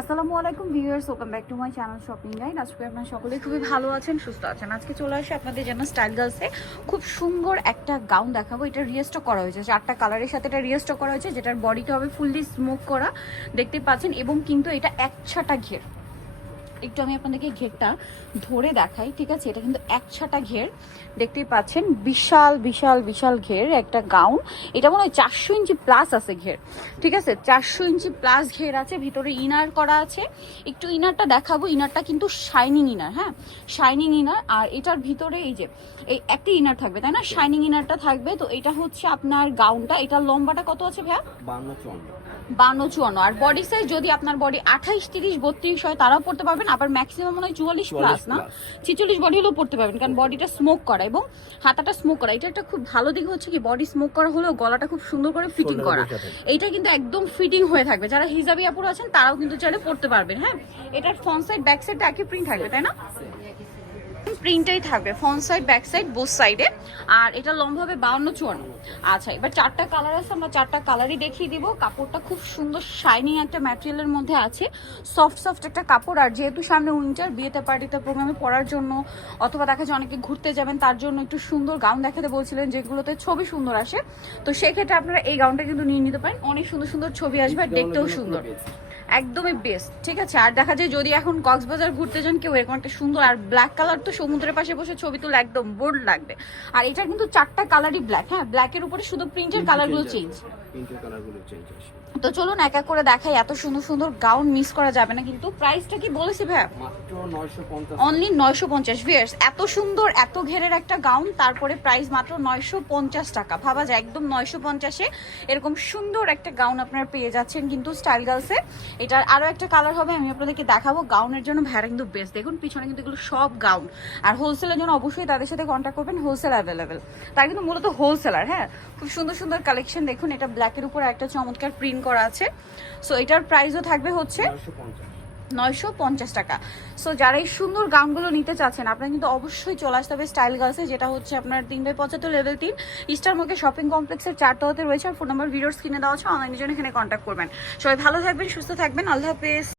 আসসালামু আলাইকুম viewers, welcome back to my channel shopping guide. আজকে আপনারা সকলেই খুবই ভালো আছেন, সুস্থ আছেন। আজকে চলে আসে আপনাদের জন্য স্টাইল গার্লসে খুব সুন্দর একটা গাউন দেখাবো। এটা রিস্টক করা হয়েছে, 4টা কালারের সাথে এটা রিস্টক করা হয়েছে, যেটার বডিটা হবে ফুললি স্মোক করা, দেখতে পাচ্ছেন। এবং কিন্তু এটা একছাটা ঘের, একটু আমি আপনাদেরকে ঘেরটা ধরে দেখাই, ঠিক আছে? এটা কিন্তু একছাটা ঘের, দেখতেই পাচ্ছেন। বিশাল বিশাল বিশাল ঘের একটা গাউন। এটা মনে হয় 400 ইঞ্চি প্লাস আছে ঘের, ঠিক আছে? 400 ইঞ্চি প্লাস ঘের আছে, ভিতরে ইনার করা আছে। একটু ইনারটা দেখাবো। ইনারটা কিন্তু শাইনিং ইনার, হ্যাঁ, শাইনিং ইনার। আর এটার ভিতরে এই যে এই একটা ইনার থাকবে, তাই না? শাইনিং ইনারটা থাকবে। তো এটা হচ্ছে আপনার গাউনটা। এটার লম্বাটা কত আছে ভাইয়া? 52-54। আর বডি সাইজ যদি আপনার বডি 28, 30, 32 হয় তারাও পড়তে পারবেন। আবার ম্যাক্সিমাম মনে হয় 44 প্লাস, না 46 বডি হলেও পড়তে পারবেন, কারণ বডিটা স্মোক করা এবং হাতাটা স্মোক করা। এটা একটা খুব ভালো দিক হচ্ছে কি, বডি স্মোক করা হলেও গলাটা খুব সুন্দর করে ফিটিং করা। এইটা কিন্তু একদম ফিটিং হয়ে থাকবে। যারা হিজাবি আপুরা আছেন তারাও কিন্তু চাইলে পড়তে পারবেন। হ্যাঁ, এটার ফ্রন্ট সাইড ব্যাক সাইড একই প্রিন্ট থাকবে, তাই না? প্রিন্টটাই থাকবে front side back side both সাইডে। আর এটা লম্বা হবে 52-54। আচ্ছা, এবার 4টা কালার আছে, আমরা 4টা কালারই দেখিয়ে দিব। কাপড়টা খুব সুন্দর শাইনিং একটা ম্যাটেরিয়ালের মধ্যে আছে, সফট সফট একটা কাপড়। আর যেহেতু সামনে উইন্টার, বিয়েতে পার্টিতে প্রোগ্রামে পরার জন্য, অথবা দেখা যায় অনেকে ঘুরতে যাবেন তার জন্য একটু সুন্দর গাউন দেখাতে বলছিলেন, যেগুলোতে ছবি সুন্দর আসে। তো সেক্ষেত্রে আপনারা এই গাউনটা কিন্তু নিয়ে নিতে পারেন। অনেক সুন্দর সুন্দর ছবি আসবে আর দেখতেও সুন্দর, একদমই বেস্ট, ঠিক আছে? আর দেখা যায় যদি এখন কক্সবাজার ঘুরতে যান কেউ, এরকম একটা সুন্দর আর ব্ল্যাক কালার, তো সমুদ্রের পাশে বসে ছবি তুলে একদম বোল্ড লাগবে। আর এটা কিন্তু 4টা কালারই ব্ল্যাক, হ্যাঁ, ব্ল্যাকের উপরে শুধু প্রিন্টের কালারগুলো চেঞ্জ। তো চলুন এক এক করে দেখাই। এত সুন্দর সুন্দর গাউন মিস করা যাবে না কিন্তু। প্রাইসটা কি বলেছি ভাইয়া? মাত্র 950, অনলি 950। ভিউয়ার্স, এত সুন্দর এত ঘেরের একটা গাউন, তারপরে প্রাইস মাত্র 950 টাকা। ভাবা যায় একদম 950-এ এরকম সুন্দর একটা গাউন আপনারা পেয়ে যাচ্ছেন কিন্তু স্টাইল গার্লসে। এটার আরো একটা কালার হবে, আমি আপনাদেরকে দেখাবো। গাউনের জন্য ভাইরা কিন্তু বেস্ট, দেখুন পিছনে কিন্তু এগুলো সব গাউন। আর হোলসেলের জন্য অবশ্যই তাদের সাথে কন্ট্যাক্ট করবেন, হোলসেল অ্যাভেলেবেল। তারা কিন্তু মূলত হোলসেলার। হ্যাঁ, খুব সুন্দর সুন্দর কালেকশন দেখুন। এটা ব্ল্যাকের উপর একটা চমৎকার প্রিন্ট করা আছে। সো এটার প্রাইসও থাকবে হচ্ছে 950 টাকা। সো যারা এই সুন্দর গাউনগুলো নিতে চাচ্ছেন, আপনারা কিন্তু অবশ্যই চলে আসতে হবে স্টাইল গার্লসে, যেটা হচ্ছে আপনার 3/75 লেভেল 3 ইস্টার মুখে শপিং কমপ্লেক্সের 4 তলাতে রয়েছে। আর ফোন নাম্বার ভিডিওর স্ক্রিনে দেওয়া আছে, অনলাইনের জন্য এখানে কন্ট্যাক্ট করবেন। সবাই ভালো থাকবেন, সুস্থ থাকবেন, আল্লাহ হাফেজ।